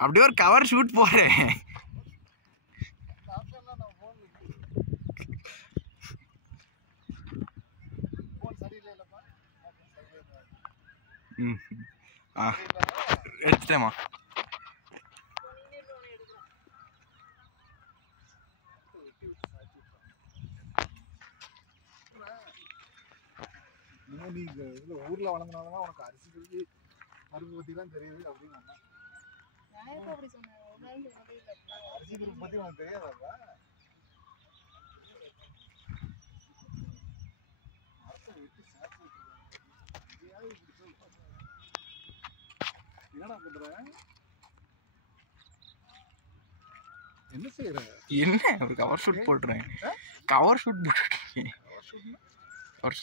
அப்படியே ஒரு cover shoot போறேன். எடுத்துட்டேமா. நீ இதுல ஊர்ல வளர்ந்தனாலதான் உனக்கு அரிசி பத்தி பருப்பு பத்தி தான் தெரியுது அப்படின்னு சொன்னா. அரிசி பருப்பு பத்தி உனக்கு தெரியாதாப்பா? என்னடா பண்ற? என்ன செய்யற? என்ன ஒரு கவர் ஷூட் போடுறேன். கவர் ஷூட் போட்டுருக்கேன். ஒரு